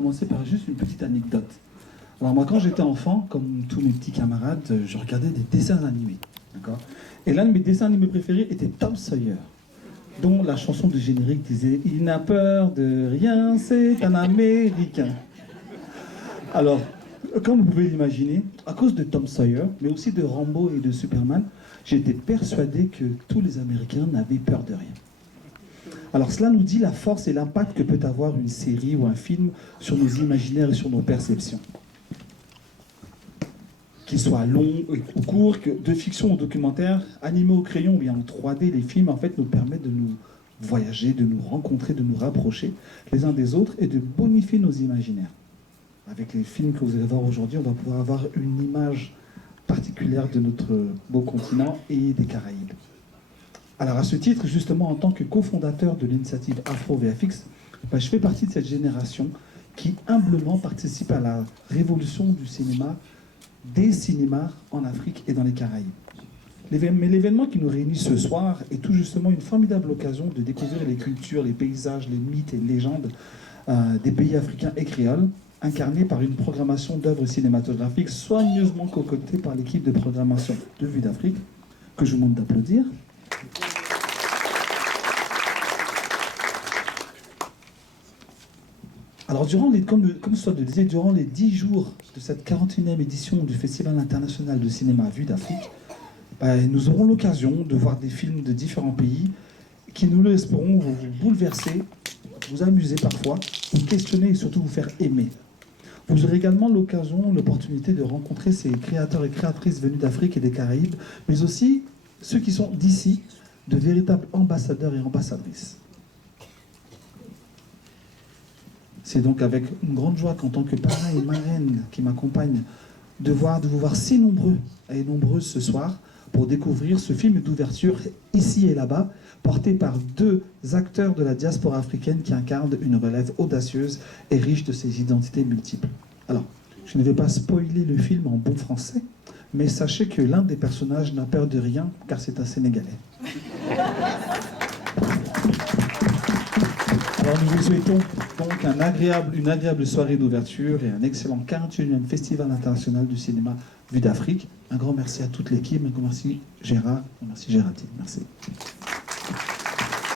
Commencer par juste une petite anecdote. Alors moi, quand j'étais enfant, comme tous mes petits camarades, je regardais des dessins animés, d'accord. Et l'un de mes dessins animés préférés était Tom Sawyer, dont la chanson du générique disait « Il n'a peur de rien, c'est un Américain ». Alors, comme vous pouvez l'imaginer, à cause de Tom Sawyer, mais aussi de Rambo et de Superman, j'étais persuadé que tous les Américains n'avaient peur de rien. Alors cela nous dit la force et l'impact que peut avoir une série ou un film sur nos imaginaires et sur nos perceptions. Qu'il soit long ou court, de fiction ou documentaire, animé au crayon ou bien en 3D, les films en fait nous permettent de nous voyager, de nous rencontrer, de nous rapprocher les uns des autres et de bonifier nos imaginaires. Avec les films que vous allez voir aujourd'hui, on va pouvoir avoir une image particulière de notre beau continent et des Caraïbes. Alors à ce titre, justement, en tant que cofondateur de l'initiative Afro-VFX, je fais partie de cette génération qui humblement participe à la révolution du cinéma, des cinémas en Afrique et dans les Caraïbes. Mais l'événement qui nous réunit ce soir est tout justement une formidable occasion de découvrir les cultures, les paysages, les mythes et les légendes des pays africains et créoles, incarnés par une programmation d'œuvres cinématographiques soigneusement concoctée par l'équipe de programmation de Vue d'Afrique, que je vous demande d'applaudir. Alors, comme Swad le disait, durant les 10 jours de cette 41e édition du Festival international de cinéma Vue d'Afrique, nous aurons l'occasion de voir des films de différents pays qui, nous l'espérons, vont vous bouleverser, vous amuser parfois, vous questionner et surtout vous faire aimer. Vous aurez également l'opportunité de rencontrer ces créateurs et créatrices venus d'Afrique et des Caraïbes, mais aussi ceux qui sont d'ici, de véritables ambassadeurs et ambassadrices. C'est donc avec une grande joie qu'en tant que parrain et marraine qui m'accompagne, de vous voir si nombreux et nombreuses ce soir pour découvrir ce film d'ouverture ici et là-bas, porté par 2 acteurs de la diaspora africaine qui incarnent une relève audacieuse et riche de ses identités multiples. Alors, je ne vais pas spoiler le film en bon français, mais sachez que l'un des personnages n'a peur de rien car c'est un Sénégalais. Alors nous vous souhaitons donc une agréable soirée d'ouverture et un excellent 41e Festival international du cinéma Vue d'Afrique. Un grand merci à toute l'équipe, un grand merci Gérard, un merci Géraldine. Merci.